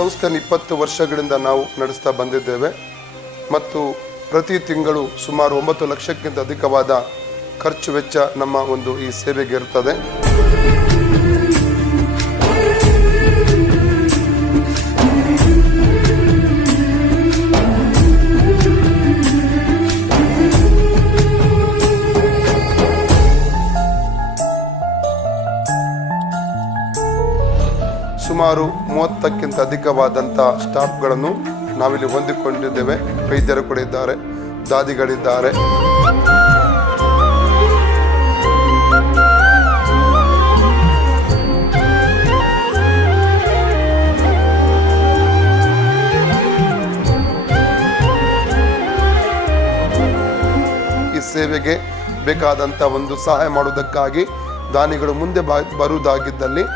ಸಂಸ್ಥೆಯನ್ನು 20 ವರ್ಷಗಳಿಂದ ನಾವು ನಡೆಸ್ತಾ ಬಂದಿದ್ದೇವೆ ಮತ್ತು ಪ್ರತಿ ತಿಂಗಳು ಸುಮಾರು 9 ಲಕ್ಷಕ್ಕಿಂತ ಅಧಿಕವಾದ ಖರ್ಚು ವೆಚ್ಚ ನಮ್ಮ ಒಂದು ಈ ಸೇವೆಗೆ ಇರುತ್ತದೆ. ಸುಮಾರು 30ಕ್ಕಿಂತ ಅಧಿಕವಾದಂಥ ಸ್ಟಾಫ್ಗಳನ್ನು ನಾವಿಲ್ಲಿ ಹೊಂದಿಕೊಂಡಿದ್ದೇವೆ. ವೈದ್ಯರು ಕೂಡ ಇದ್ದಾರೆ, ದಾದಿಗಳಿದ್ದಾರೆ. ಈ ಸೇವೆಗೆ ಬೇಕಾದಂಥ ಒಂದು ಸಹಾಯ ಮಾಡುವುದಕ್ಕಾಗಿ ದಾನಿಗಳು ಮುಂದೆ ಬರುವುದಾಗಿದ್ದಲ್ಲಿ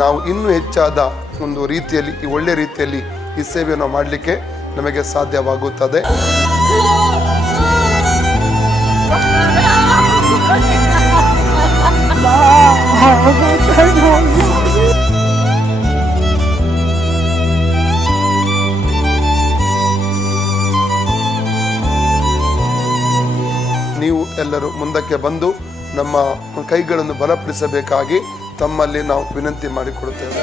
ನಾವು ಇನ್ನೂ ಹೆಚ್ಚಾದ ಒಂದು ರೀತಿಯಲ್ಲಿ ಒಳ್ಳೆ ರೀತಿಯಲ್ಲಿ ಈ ಸೇವೆಯನ್ನು ಮಾಡಲಿಕ್ಕೆ ನಮಗೆ ಸಾಧ್ಯವಾಗುತ್ತದೆ. ನೀವು ಎಲ್ಲರೂ ಮುಂದಕ್ಕೆ ಬಂದು ನಮ್ಮ ಕೈಗಳನ್ನು ಬಲಪಡಿಸಬೇಕಾಗಿ ತಮ್ಮಲ್ಲಿ ನಾವು ವಿನಂತಿ ಮಾಡಿಕೊಡುತ್ತೇವೆ.